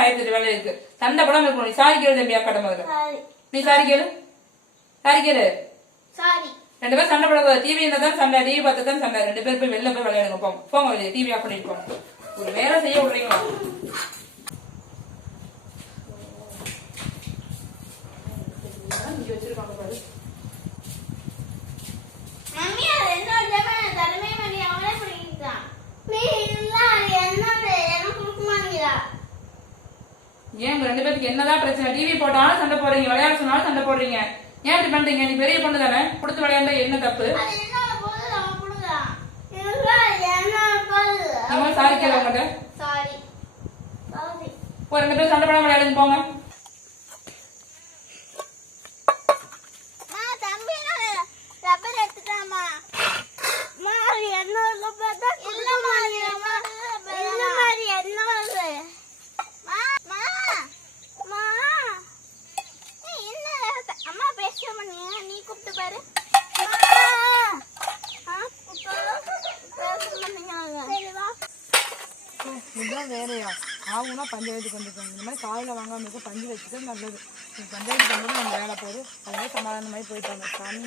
ஆயிரத்தி வேலை இருக்கு. சண்டை படம் இருக்கணும் நீ சாரி கேளு தம்பி சாரி நீ சாரி கேளு. சாரி கேளு. சாரி ரெண்டு பேரும் சண்டை போடக்கூடாது டிவி இருந்தா தான் சண்டை டிவி பார்த்து தான் சண்டை. ரெண்டு பேரும் போய் வெளில போய் விளையாடுங்க. போங்க போங்க வெளியே. டிவி ஆஃப் பண்ணிட்டு போங்க ஒரு வேலை செய்ய விடுறீங்களா? இங்க வச்சிருக்காங்க பாரு. ஏன் உங்க ரெண்டு பேருக்கு என்னதான் பிரச்சனை? டிவி போட்டாலும் சண்டை போடுறீங்க விளையாட சொன்னாலும் சண்டை போடுறீங்க. ஏன் இப்படி பண்றீங்க? நீ பெரிய பொண்ணு தானே? கொடுத்து விளையாண்டா என்ன தப்பு? Sorry sorry. சாரி. ஒரு ரெண்டு பேரும் சண்டை போடாம விளையாடுங்க போங்க. பாரு. இதுதான் வேலையா? ஆகுனா பஞ்சாயத்துக்கு வந்துருக்காங்க இந்த மாதிரி காலையில் வாங்காம இருக்க பஞ்சு வச்சுட்டு நல்லது. பஞ்சாயத்துக்கு பஞ்சாயத்து நம்ம வேலை போகுது அதனால சமாதானமாகி போயிட்டாங்க சாமி.